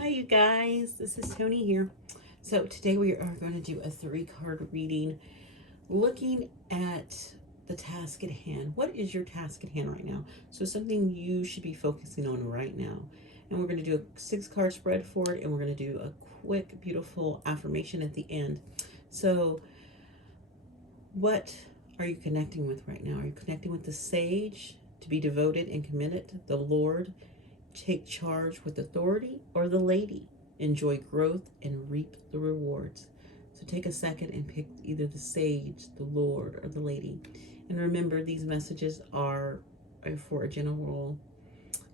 Hi, you guys. This is Tony here. So, today we are going to do a 3 card reading looking at the task at hand. What is your task at hand right now? So, something you should be focusing on right now. And we're going to do a 6 card spread for it, and we're going to do a quick, beautiful affirmation at the end. So, what are you connecting with right now? Are you connecting with the sage to be devoted and committed, the Lord? Take charge with authority, or the lady? Enjoy growth and reap the rewards. So take a second and pick either the sage, the Lord, or the lady. And remember, these messages are for a general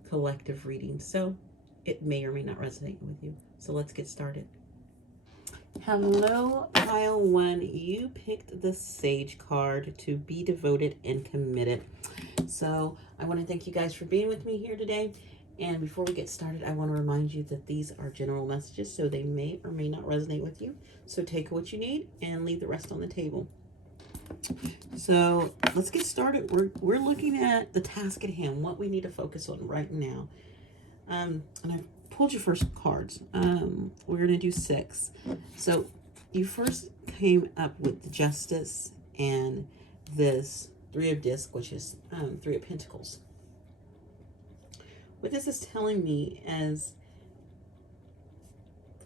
collective reading. So it may or may not resonate with you. So let's get started. Hello, pile 1. You picked the sage card, to be devoted and committed. So I want to thank you guys for being with me here today. And before we get started, I want to remind you that these are general messages, so they may or may not resonate with you. So take what you need and leave the rest on the table. So let's get started. We're looking at the task at hand, what we need to focus on right now. And I've pulled your first cards. We're going to do 6. So you first came up with the Justice and this 3 of Discs, which is 3 of Pentacles. What this is telling me is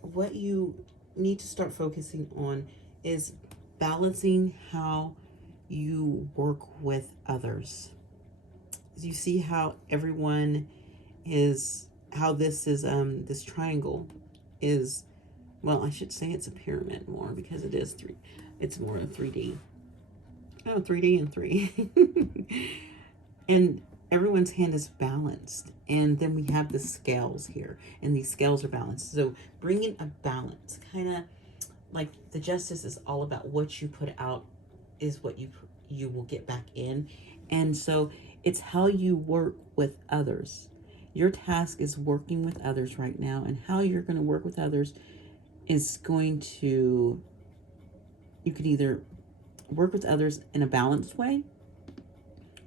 what you need to start focusing on is balancing how you work with others. You see how everyone is, how this is, this triangle is, well, I should say it's a pyramid more because it is 3. It's more a 3D. Oh, 3D and 3. And everyone's hand is balanced. And then we have the scales here. And these scales are balanced. So bringing a balance, kind of like the Justice is all about what you put out is what you will get back in. And so it's how you work with others. Your task is working with others right now. And how you're going to work with others is going to, you could either work with others in a balanced way,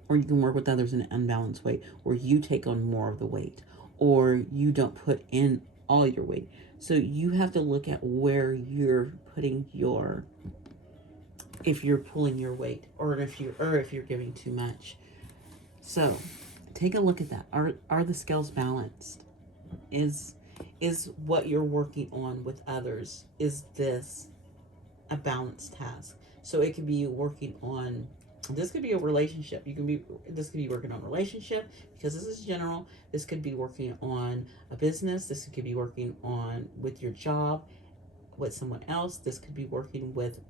or you can work with others in an unbalanced way, where you take on more of the weight, or you don't put in all your weight. So you have to look at where you're putting your, if you're pulling your weight, or if you're giving too much. So take a look at that. Are the scales balanced? Is what you're working on with others, is this a balanced task? So it could be working on, this could be a relationship. This could be working on a relationship, because this is general. This could be working on a business. This could be working on with your job, with someone else. This could be working with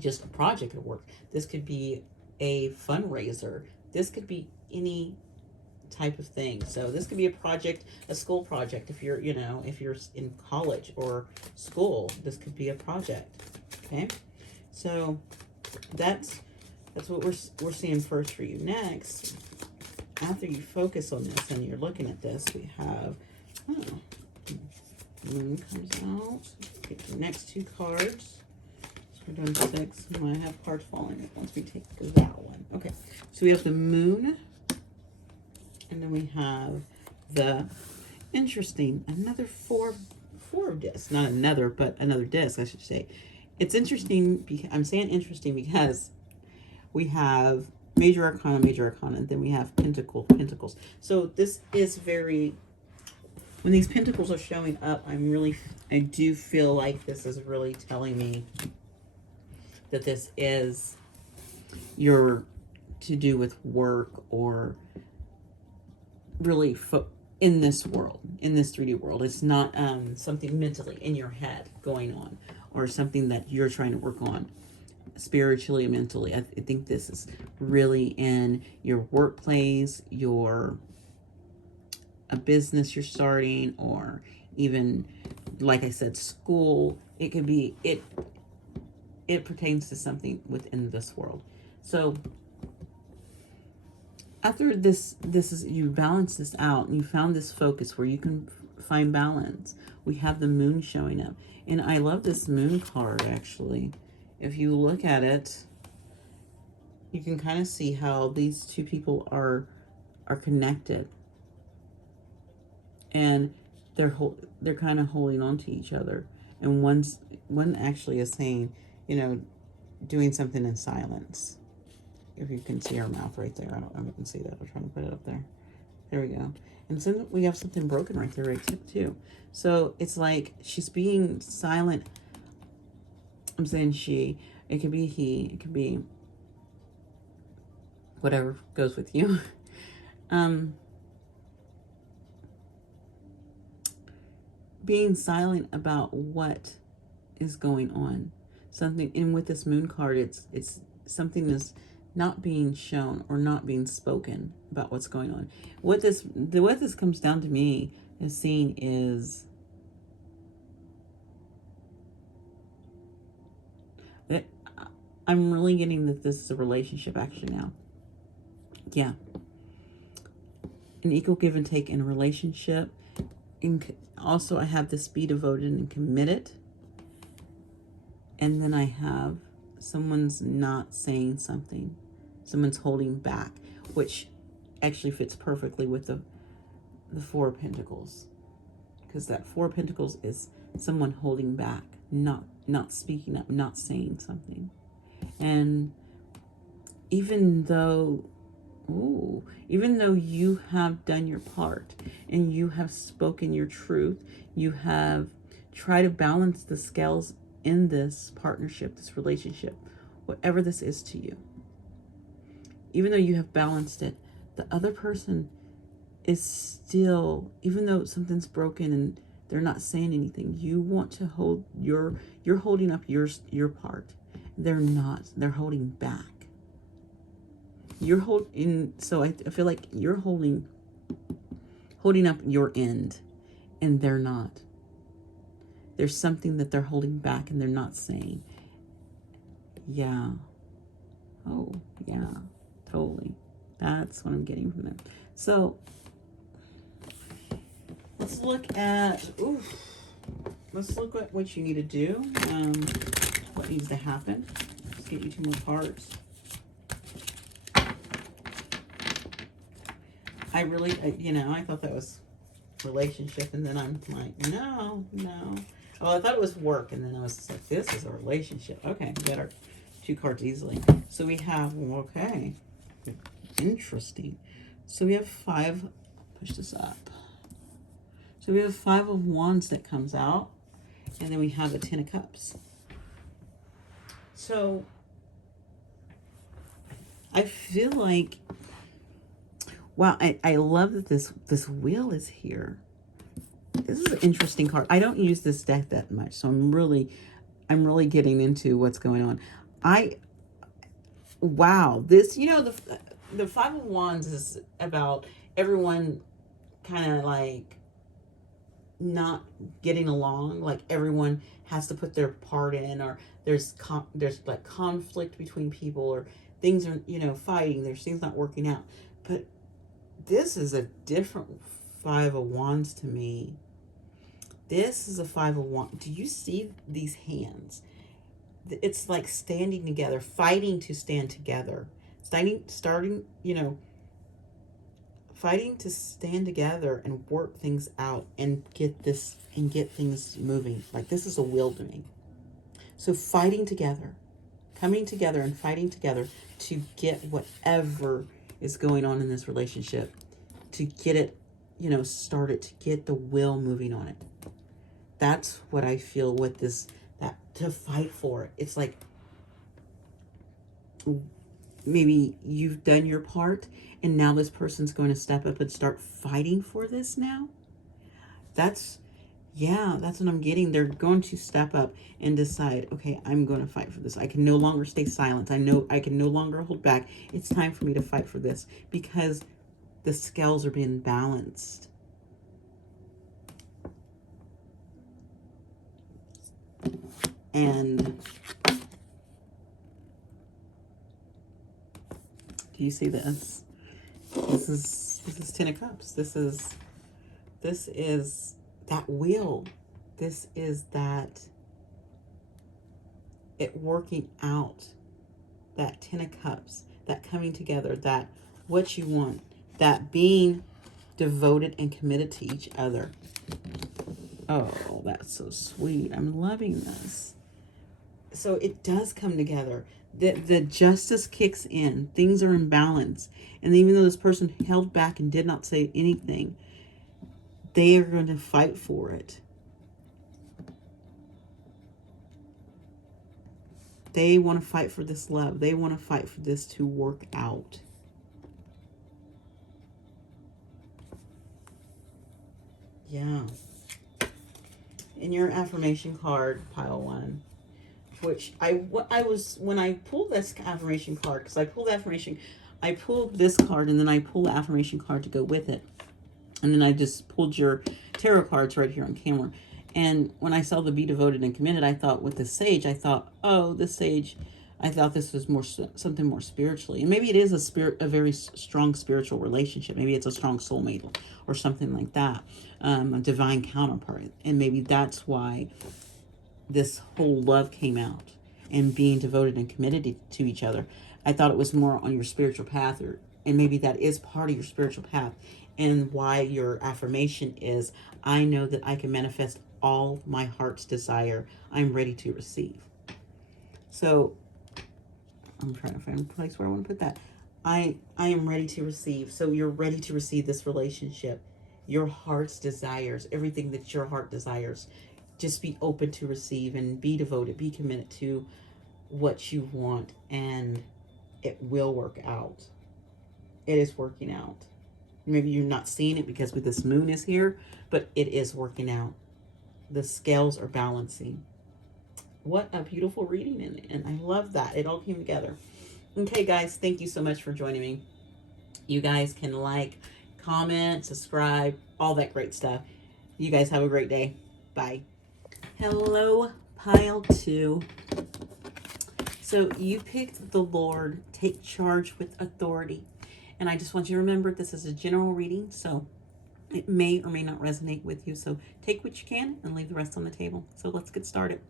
just a project at work. This could be a fundraiser. This could be any type of thing. So this could be a project, a school project. If you're, if you're in college or school, this could be a project. Okay. So that's what we're seeing first for you. Next, after you focus on this and you're looking at this, we have, Moon comes out. Take the next 2 cards. So we're doing 6. We might have cards falling once we take that one. Okay, so we have the Moon, and then we have the interesting, another four of discs. Not another, but another disc, I should say. It's interesting. I'm saying interesting because we have Major Arcana, then we have Pentacles. So this is very, when these Pentacles are showing up, I do feel like this is really telling me that this is your to do with work, or really in this world, in this 3D world. It's not something mentally in your head going on, or something that you're trying to work on spiritually and mentally. I think this is really in your workplace, a business you're starting, or even, like I said, school. It could be, it pertains to something within this world. So after this is, you balance this out and you found this focus where you can find balance. We have the Moon showing up, and I love this Moon card. Actually, if you look at it, you can kind of see how these 2 people are connected. And they're kind of holding on to each other, and one actually is saying, you know, doing something in silence. If you can see her mouth right there, I don't know if you can see that. I'm trying to put it up there. There we go. And then we have something broken right there, right too. So it's like she's being silent. I'm saying she. It could be he. It could be whatever goes with you. Being silent about what is going on. Something, and with this moon card, it's something that's not being shown or not being spoken about what's going on. What this comes down to me is seeing is that I'm really getting that this is a relationship actually now. Yeah. An equal give and take in a relationship. And also I have this be devoted and committed. And then I have someone's not saying something. Someone's holding back, which actually fits perfectly with the Four of Pentacles. Because that Four of Pentacles is someone holding back, not speaking up, not saying something. And even though you have done your part and you have spoken your truth, you have tried to balance the scales in this partnership, this relationship, whatever this is to you. Even though you have balanced it, the other person is still, even though something's broken and they're not saying anything, you want to hold you're holding up your part. They're not. They're holding back. You're holding, so I feel like you're holding up your end, and they're not. There's something that they're holding back and they're not saying. Yeah. Oh, yeah. Totally. That's what I'm getting from them. So let's look at what you need to do. What needs to happen. Let's get you 2 more cards. I really, I thought that was relationship, and then I'm like, no. Oh, I thought it was work, and then I was like, this is a relationship. Okay, we got our 2 cards easily. So we have, okay, interesting. So we have 5, push this up. So we have 5 of Wands that comes out, and then we have the 10 of Cups. So I feel like, wow, I love that this wheel is here. This is an interesting card. I don't use this deck that much, so I'm really getting into what's going on. Wow, this, the 5 of Wands is about everyone kind of like not getting along, like everyone has to put their part in, or there's like conflict between people, or things are, fighting, there's things not working out. But this is a different 5 of Wands to me. This is a 5 of Wands. Do you see these hands? It's like standing together, fighting to stand together, fighting to stand together and work things out and get things moving. Like this is a will to me. So fighting together, coming together and fighting together to get whatever is going on in this relationship, to get it, started, to get the will moving on it. That's what I feel with this, that to fight for it. It's like maybe you've done your part and now this person's going to step up and start fighting for this now. That's what I'm getting. They're going to step up and decide, okay, I'm going to fight for this. I can no longer stay silent. I know I can no longer hold back. It's time for me to fight for this because the scales are being balanced. And do you see this? This is 10 of Cups. This is that wheel. This is that it working out, that 10 of Cups, that coming together, that what you want, that being devoted and committed to each other. Oh, that's so sweet. I'm loving this. So it does come together. The justice kicks in. Things are in balance. And even though this person held back and did not say anything, they are going to fight for it. They want to fight for this love. They want to fight for this to work out. Yeah. In your affirmation card, pile 1, which I was, when I pulled this affirmation card, because I pulled this card and then I pulled the affirmation card to go with it. And then I just pulled your tarot cards right here on camera. And when I saw the be devoted and committed, I thought with the sage, I thought, oh, this sage, I thought this was more something more spiritually. And maybe it is a very strong spiritual relationship. Maybe it's a strong soulmate or something like that, a divine counterpart. And maybe that's why this whole love came out and being devoted and committed to each other. I thought it was more on your spiritual path, and maybe that is part of your spiritual path, and why your affirmation is, I know that I can manifest all my heart's desire. I'm ready to receive. So I'm trying to find a place where I want to put that. I am ready to receive. So you're ready to receive this relationship. Your heart's desires, everything that your heart desires. Just be open to receive and be devoted, be committed to what you want, and it will work out. It is working out. Maybe you're not seeing it because with this moon is here, but it is working out. The scales are balancing. What a beautiful reading, and I love that. It all came together. Okay, guys, thank you so much for joining me. You guys can like, comment, subscribe, all that great stuff. You guys have a great day. Bye. Hello, pile 2. So you picked the Lord, take charge with authority. And I just want you to remember this is a general reading, so it may or may not resonate with you. So take what you can and leave the rest on the table. So let's get started.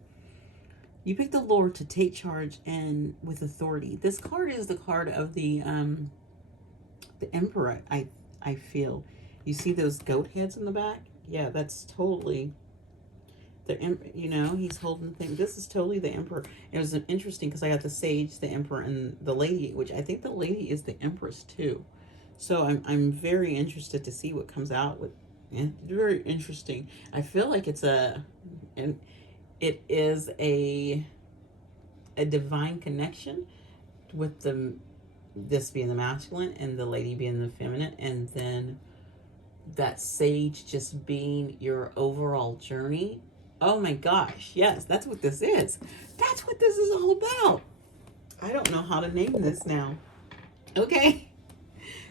You picked the Lord to take charge and with authority. This card is the card of the Emperor. I feel. You see those goat heads in the back? Yeah, that's totally he's holding the thing. This is totally the Emperor. It was interesting because I got the Sage, the Emperor, and the Lady, which I think the Lady is the Empress too. So I'm very interested to see what comes out with. Yeah, very interesting. I feel like it is a divine connection with this being the masculine and the Lady being the feminine, and then that Sage just being your overall journey. Oh my gosh, yes, that's what this is. That's what this is all about. I don't know how to name this now. Okay,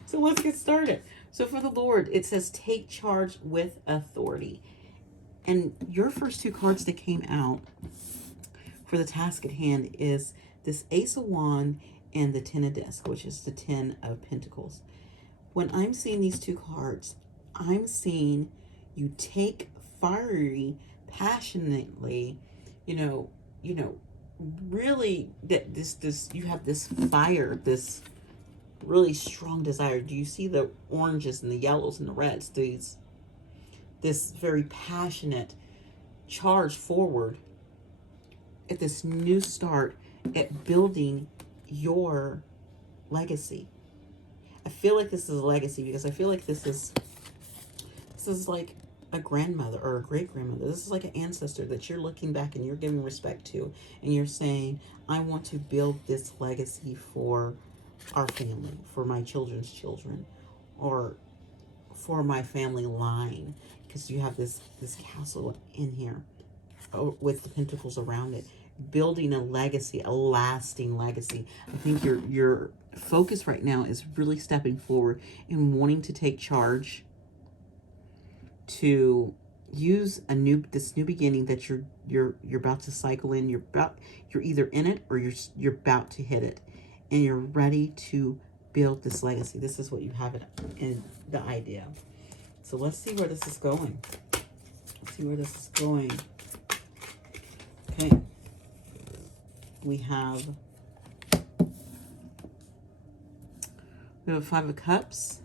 so let's get started. So for the Lord, it says take charge with authority. And your first 2 cards that came out for the task at hand is this Ace of Wands and the Ten of Discs, which is the 10 of Pentacles. When I'm seeing these 2 cards, I'm seeing you take fiery, passionately, really that this you have this fire, this really strong desire. Do you see the oranges and the yellows and the reds? This very passionate charge forward at this new start at building your legacy. I feel like this is a legacy because I feel like this is like a grandmother or a great-grandmother. This is like an ancestor that you're looking back and you're giving respect to, and you're saying, I want to build this legacy for our family, for my children's children, or for my family line, because you have this castle in here with the pentacles around it, building a legacy, a lasting legacy. I think your focus right now is really stepping forward and wanting to take charge, to use this new beginning that you're about to cycle in. You're either in it or you're about to hit it, and you're ready to build this legacy. This is what you have it in the idea. So let's see where this is going. Let's see where this is going. Okay. We have 5 of Cups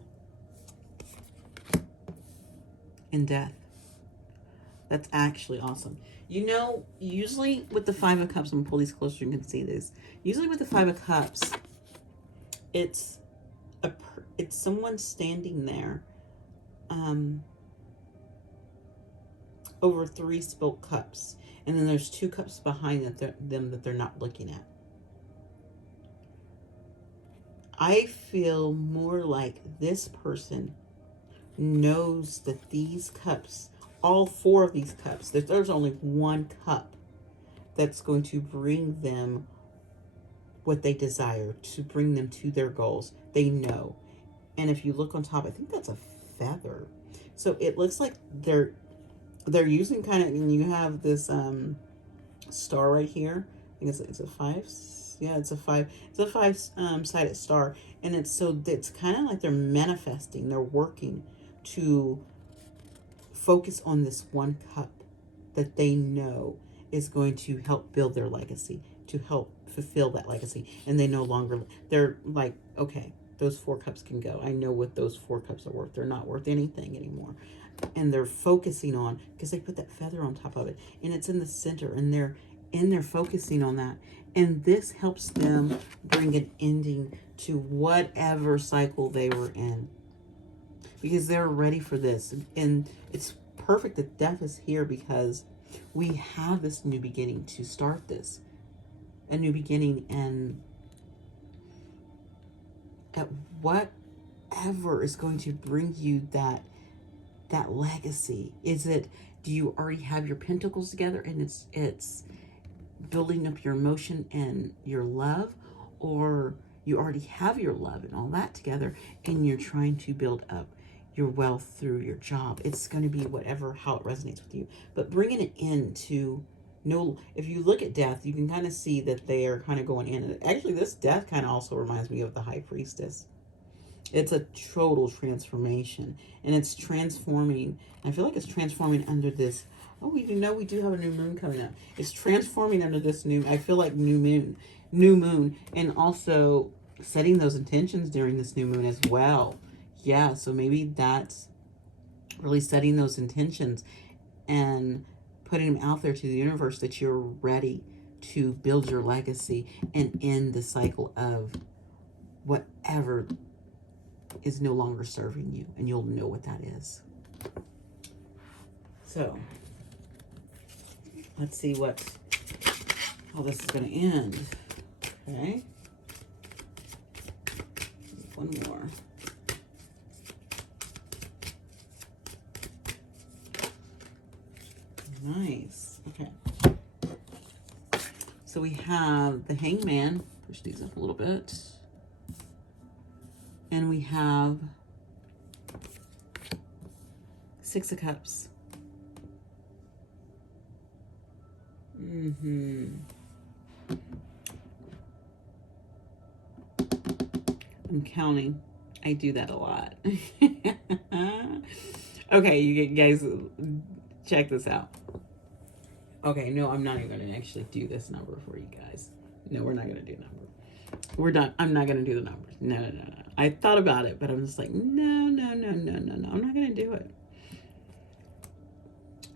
and Death. That's actually awesome. You know, usually with the Five of Cups, I'm going to pull these closer so you can see this. Usually with the Five of Cups, it's it's someone standing there over 3 spilt cups. And then there's 2 cups behind them that they're not looking at. I feel more like this person knows that these cups, all 4 of these cups, that there's only 1 cup that's going to bring them what they desire, to bring them to their goals. They know. And if you look on top, I think that's a feather. So it looks like they're using kind of, and you have this star right here. I think it's a 5. Yeah, it's a 5. It's a 5 sided star, and it's kind of like they're manifesting. They're working to focus on this 1 cup that they know is going to help build their legacy, to help fulfill that legacy. And they're like, okay, those 4 cups can go. I know what those 4 cups are worth. They're not worth anything anymore. And they're focusing on, because they put that feather on top of it, and it's in the center, and they're focusing on that. And this helps them bring an ending to whatever cycle they were in, because they're ready for this. And it's perfect that death is here, because we have this new beginning to start this, a new beginning, and at whatever is going to bring you that legacy. Do you already have your pentacles together, and it's building up your emotion and your love, or you already have your love and all that together, and you're trying to build up your wealth through your job? It's going to be how it resonates with you, but bringing it into if you look at death, you can kind of see that they are kind of going in. Actually, this death kind of also reminds me of the High Priestess. It's a total transformation, and it's transforming. I feel like it's transforming under this. Oh, we do have a new moon coming up. It's transforming under this I feel like new moon, and also setting those intentions during this new moon as well. Yeah, so maybe that's really setting those intentions and putting them out there to the universe, that you're ready to build your legacy and end the cycle of whatever is no longer serving you, and you'll know what that is. So let's see how this is going to end. Okay, one more. Nice. Okay, so we have the Hangman. Push these up a little bit. And we have 6 of Cups. I'm counting. I do that a lot. Okay, you guys, check this out. Okay, no, I'm not even going to actually do this number for you guys. No, we're not going to do number. We're done. I'm not going to do the numbers. No. I thought about it, but I'm just like, no. I'm not going to do it.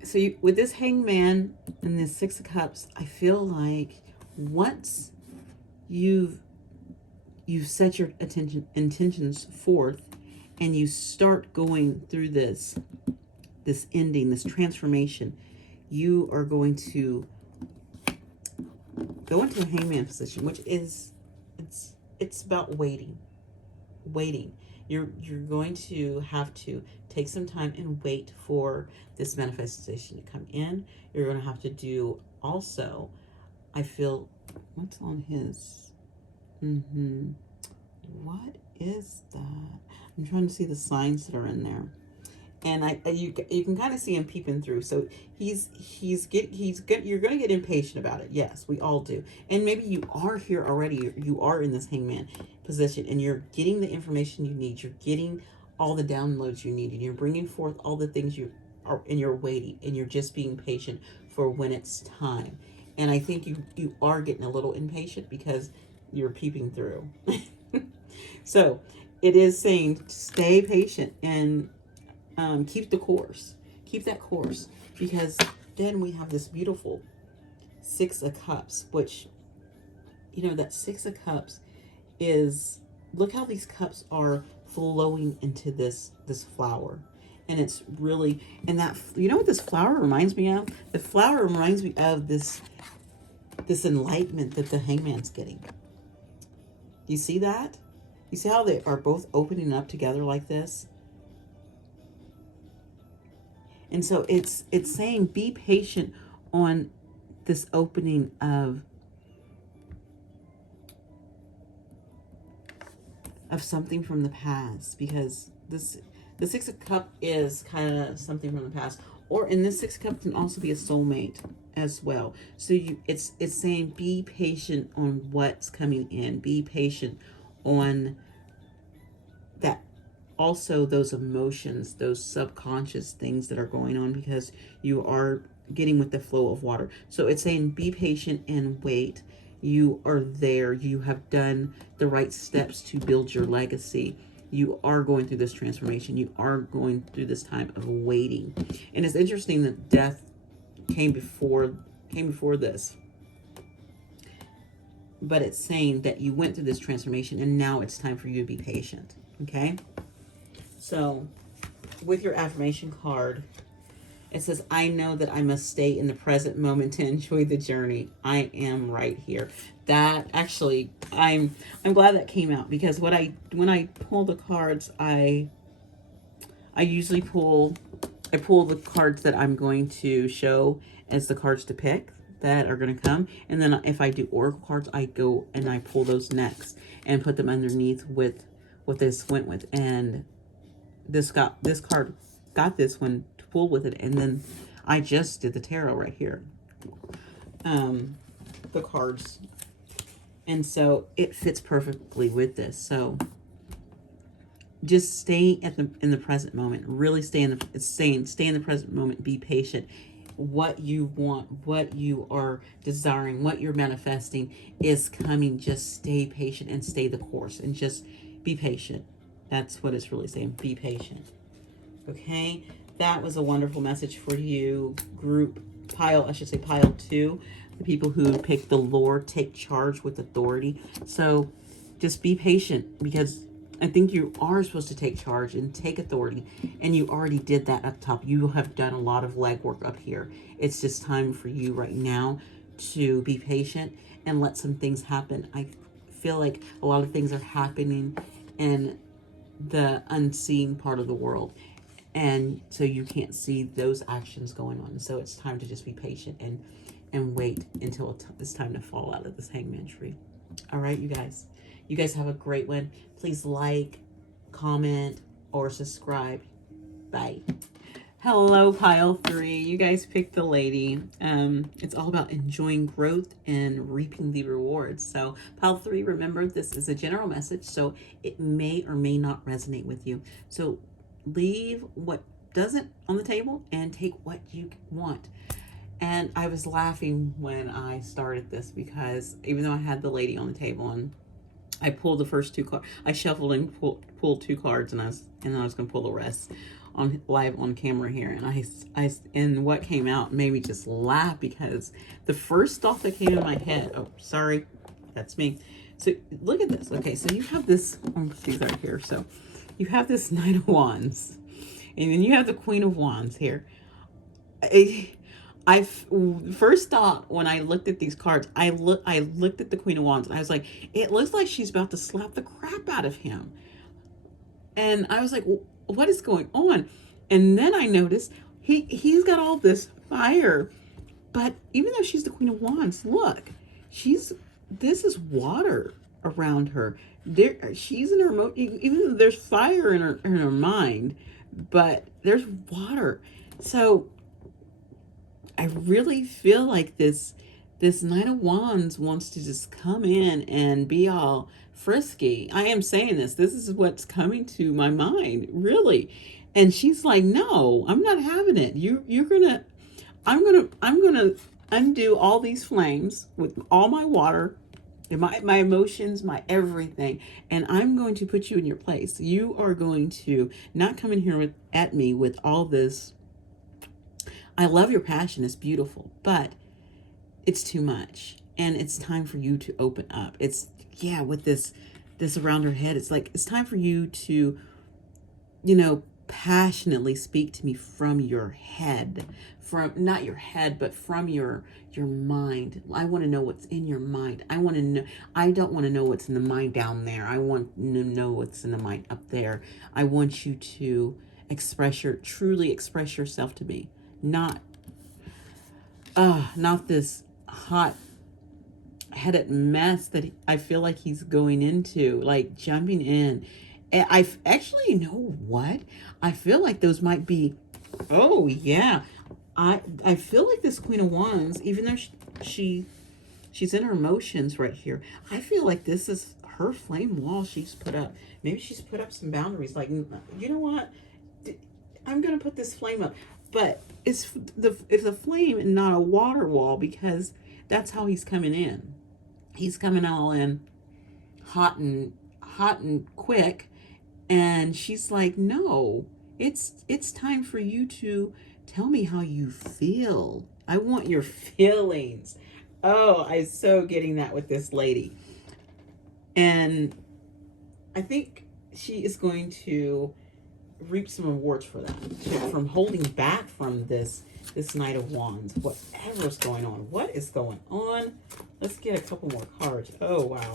So with this Hangman and this 6 of Cups, I feel like once you've set your intentions forth, and you start going through this ending, this transformation, you are going to go into a Hangman position, which is, it's about waiting. You're going to have to take some time and wait for this manifestation to come in. You're going to have to do also, I feel, what's on his? What is that? I'm trying to see the signs that are in there. And you can kind of see him peeping through. So he's good. You're going to get impatient about it. Yes, we all do. And maybe you are here already. You are in this Hangman position, and you're getting the information you need. You're getting all the downloads you need, and you're bringing forth all the things and you're waiting, and you're just being patient for when it's time. And I think you are getting a little impatient because you're peeping through. So it is saying stay patient and keep the course. keep that course, because then we have this beautiful Six of Cups, which, you know, that Six of Cups is, look how these cups are flowing into this flower. And it's really, and that, you know what this flower reminds me of? The flower reminds me of this enlightenment that the Hangman's getting. You see that? You see how they are both opening up together like this? And so it's saying be patient on this opening of something from the past, because the Six of Cups is kind of something from the past, or in this Six of Cups can also be a soulmate as well. So it's saying be patient on what's coming in, be patient on that, also those emotions, those subconscious things that are going on, because you are getting with the flow of water. So it's saying be patient and wait. You are there. You have done the right steps to build your legacy. You are going through this transformation. You are going through this time of waiting. And it's interesting that death came before this. But it's saying that you went through this transformation and now it's time for you to be patient. Okay? So, with your affirmation card, it says, I know that I must stay in the present moment to enjoy the journey. I am right here. That actually, I'm glad that came out, because when I pull the cards, I usually pull the cards that I'm going to show as the cards to pick that are going to come. And then if I do oracle cards, I go and I pull those next and put them underneath with what this went with. And this card got this one to pull with it. And then I just did the tarot right here. The cards. And so it fits perfectly with this. So just stay in the present moment. Really stay in the present moment. Be patient. What you want, what you are desiring, what you're manifesting is coming. Just stay patient and stay the course, and just be patient. That's what it's really saying. Be patient. Okay, that was a wonderful message for you, group pile. I should say pile 2. The people who pick the Lord take charge with authority. So just be patient, because I think you are supposed to take charge and take authority. And you already did that up top. You have done a lot of legwork up here. It's just time for you right now to be patient and let some things happen. I feel like a lot of things are happening in the unseen part of the world. And so you can't see those actions going on. So it's time to just be patient and wait until it's time to fall out of this hangman tree. All right, you guys. You guys have a great one. Please like, comment, or subscribe. Bye. Hello, pile 3. You guys picked the lady. It's all about enjoying growth and reaping the rewards. So pile 3, remember, this is a general message, so it may or may not resonate with you. So leave what doesn't on the table and take what you want. And I was laughing when I started this, because even though I had the lady on the table and I pulled the first 2 cards, I shuffled and pulled 2 cards, and I was going to pull the rest on live on camera here. And and what came out made me just laugh, because the first thought that came in my head, oh, sorry, that's me. So look at this. Okay, so you have this, she's right here. So you have this Knight of Wands, and then you have the Queen of Wands here. I first thought when I looked at these cards, I looked at the Queen of Wands, and I was like, it looks like she's about to slap the crap out of him. And I was like, what is going on? And then I noticed he's got all this fire, but even though she's the Queen of Wands, look, this is water around her. She's in her even though there's fire in her mind, but there's water. So I really feel like this Knight of Wands wants to just come in and be all frisky. I am saying this. This is what's coming to my mind, really. And she's like, no, I'm not having it. I'm gonna undo all these flames with all my water, and my emotions, my everything, and I'm going to put you in your place. You are going to not come in here at me with all this I love your passion. It's beautiful, but it's too much. And it's time for you to open up. It's, yeah, with this around her head, it's like, it's time for you to, passionately speak to me from your head, from not your head, but from your mind. I want to know what's in your mind. I want to know. I don't want to know what's in the mind down there. I want to know what's in the mind up there. I want you to truly express yourself to me, not this hot headed mess that I feel like he's going into, like jumping in. And I actually, you know what? I feel like those might be, oh yeah. I feel like this Queen of Wands, even though she's in her emotions right here, I feel like this is her flame wall she's put up. Maybe she's put up some boundaries, like, you know what? I'm going to put this flame up. But it's a flame and not a water wall, because that's how he's coming in. He's coming all in hot and quick, and she's like, "No, it's time for you to tell me how you feel. I want your feelings." Oh, I'm so getting that with this lady. And I think she is going to reap some rewards for that, from holding back from this Knight of Wands. Whatever's going on. What is going on? Let's get a couple more cards. Oh, wow.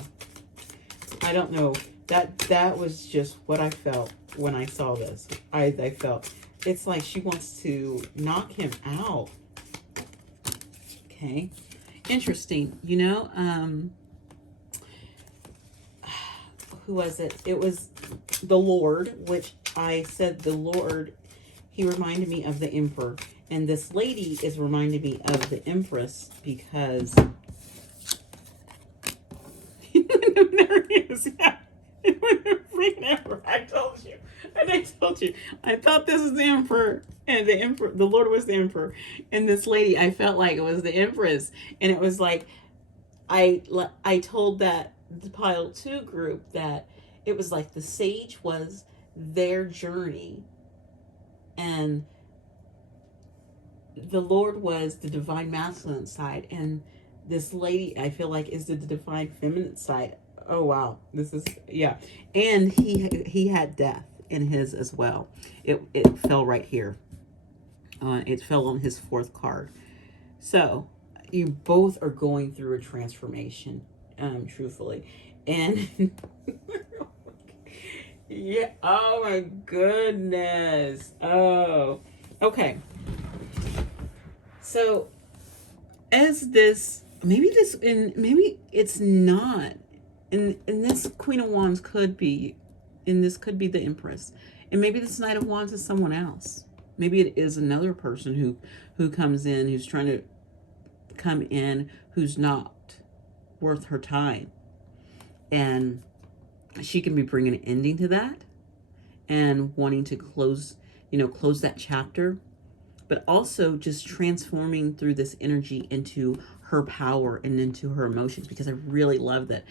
I don't know. That was just what I felt when I saw this. I felt it's like she wants to knock him out. Okay. Interesting. Who was it? It was the Lord, which I said the Lord, he reminded me of the Emperor. And this lady is reminding me of the Empress, because there it is. Yeah. I told you. And I told you. I thought this was the Emperor. And the Lord was the Emperor. And this lady, I felt like it was the Empress. And it was like, I told the Pile 2 group that it was like the Sage was their journey, and the Lord was the divine masculine side, and this lady, I feel like, is the divine feminine side. Oh wow, this is, yeah. And he had death in his as well. It fell right here. It fell on his 4th card. So you both are going through a transformation, truthfully. And yeah, oh my goodness. Oh, okay. So as this, maybe it's not, and this Queen of Wands could be, and this could be the Empress, and maybe this Knight of Wands is someone else. Maybe it is another person who comes in, who's trying to come in, who's not worth her time, and she can be bringing an ending to that and wanting to close that chapter, but also just transforming through this energy into her power and into her emotions, because I really love that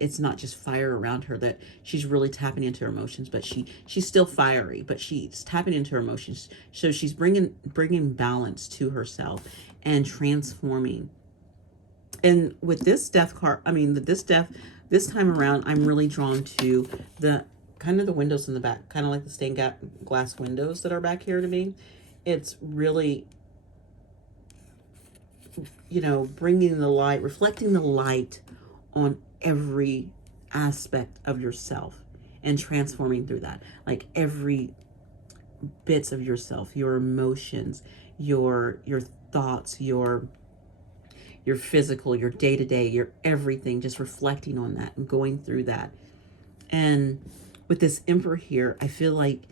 it's not just fire around her, that she's really tapping into her emotions, but she's still fiery, but she's tapping into her emotions. So she's bringing balance to herself and transforming. And with this death card, this time around, I'm really drawn to the kind of the windows in the back, kind of like the stained glass windows that are back here to me. It's really, bringing the light, reflecting the light on every aspect of yourself and transforming through that. Like every bits of yourself, your emotions, your thoughts, your physical, your day-to-day, your everything, just reflecting on that and going through that. And with this Emperor here, I feel like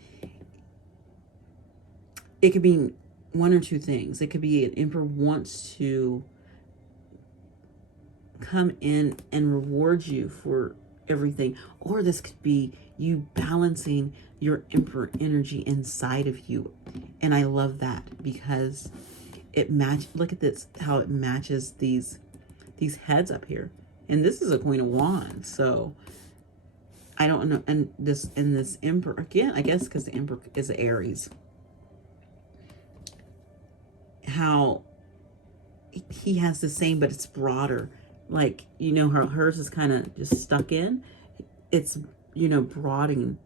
it could be one or two things. It could be an Emperor wants to come in and reward you for everything, or this could be you balancing your Emperor energy inside of you. And I love that, because it look at this, how it matches these heads up here. And this is a Queen of Wands, so I don't know. And this Emperor, again, I guess because the Emperor is Aries. how he has the same, but it's broader. Like, you know, how hers is kind of just stuck in. It's, you know, broadening,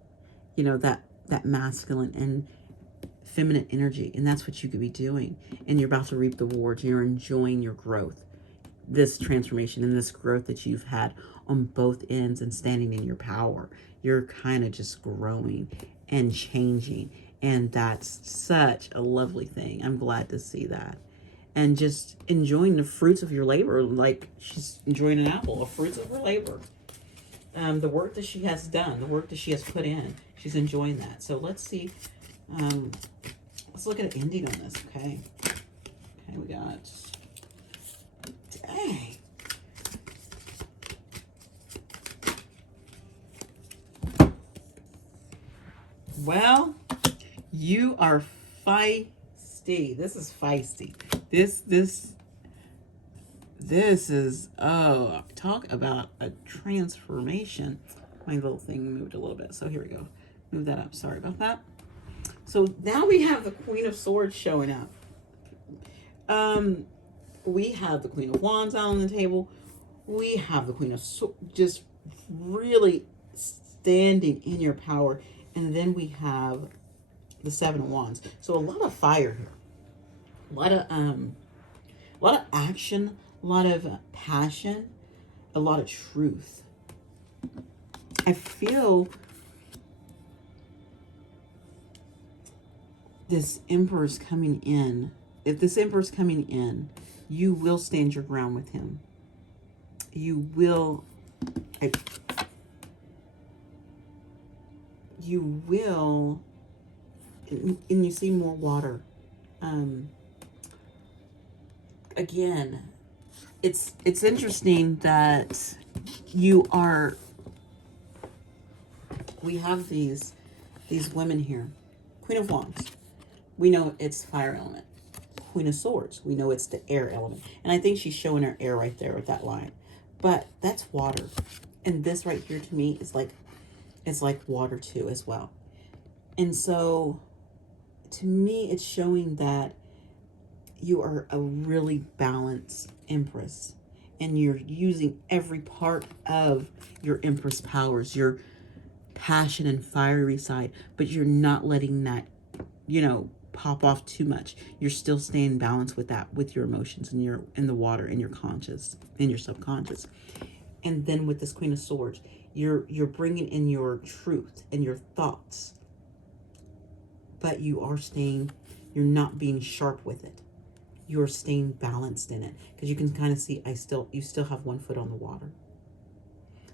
you know, that masculine and feminine energy. And that's what you could be doing. And you're about to reap the rewards. You're enjoying your growth, this transformation and this growth that you've had on both ends and standing in your power. You're kind of just growing and changing. And that's such a lovely thing. I'm glad to see that. And just enjoying the fruits of your labor, like she's enjoying an apple, the fruits of her labor. The work that she has done, the work that she has put in, she's enjoying that. So let's see. Let's look at an ending on this, okay? Okay, we got... Dang. Well, you are feisty. This is feisty. This is, oh, talk about a transformation. My little thing moved a little bit, so here we go. Move that up. Sorry about that. So now we have the Queen of Swords showing up. We have the Queen of Wands out on the table. We have the Queen of Swords just really standing in your power. And then we have the Seven of Wands. So a lot of fire here. A lot of action, a lot of passion, a lot of truth. I feel this Emperor's coming in. If this Emperor's coming in, you will stand your ground with him. You will, and you see more water. Again, it's interesting that we have these women here. Queen of Wands, we know it's fire element. Queen of Swords, we know it's the air element. And I think she's showing her air right there with that line. But that's water. And this right here to me is like, it's like water too as well. And so to me, it's showing that you are a really balanced Empress. And you're using every part of your Empress powers, your passion and fiery side, but you're not letting that, you know, pop off too much. You're still staying balanced with that, with your emotions and your in the water and your conscious and your subconscious. And then with this Queen of Swords, you're bringing in your truth and your thoughts, but you're not being sharp with it. You're staying balanced in it, because you can kind of see you still have one foot on the water.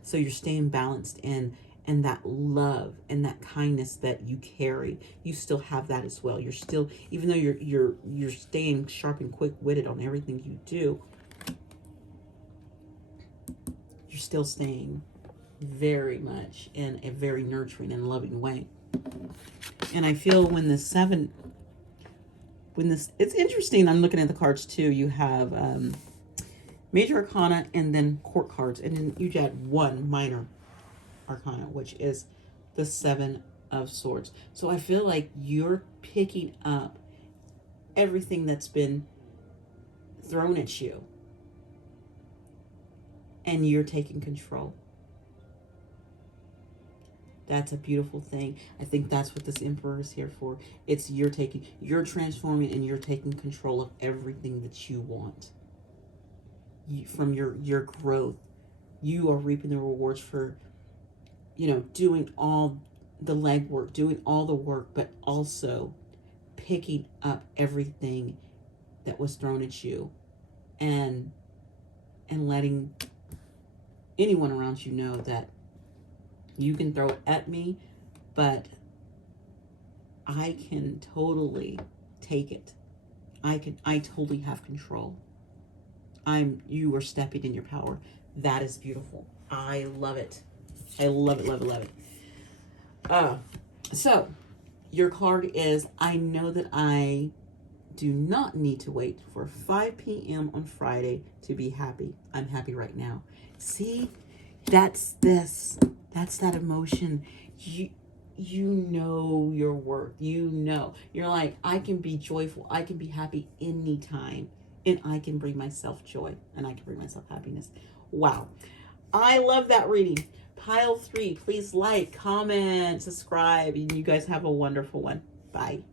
So you're staying balanced in. And that love and that kindness that you carry, you still have that as well. You're still, even though you're staying sharp and quick-witted on everything you do, you're still staying very much in a very nurturing and loving way. And I feel it's interesting. I'm looking at the cards too. You have Major Arcana and then Court cards, and then you add one minor Arcana, which is the Seven of Swords. So I feel like you're picking up everything that's been thrown at you, and you're taking control. That's a beautiful thing. I think that's what this Emperor is here for. It's you're transforming, and you're taking control of everything that you want. From your growth, you are reaping the rewards for, you know, doing all the legwork, doing all the work, but also picking up everything that was thrown at you, and letting anyone around you know that you can throw it at me, but I can totally take it. I totally have control. You are stepping in your power. That is beautiful. I love it. I love it, love it, love it. So your card is, I know that I do not need to wait for 5 p.m. on Friday to be happy. I'm happy right now. See, that's that emotion. you know your worth. You know. You're like, I can be joyful. I can be happy anytime. And I can bring myself joy. And I can bring myself happiness. Wow. I love that reading. Pile 3. Please like, comment, subscribe. And you guys have a wonderful one. Bye.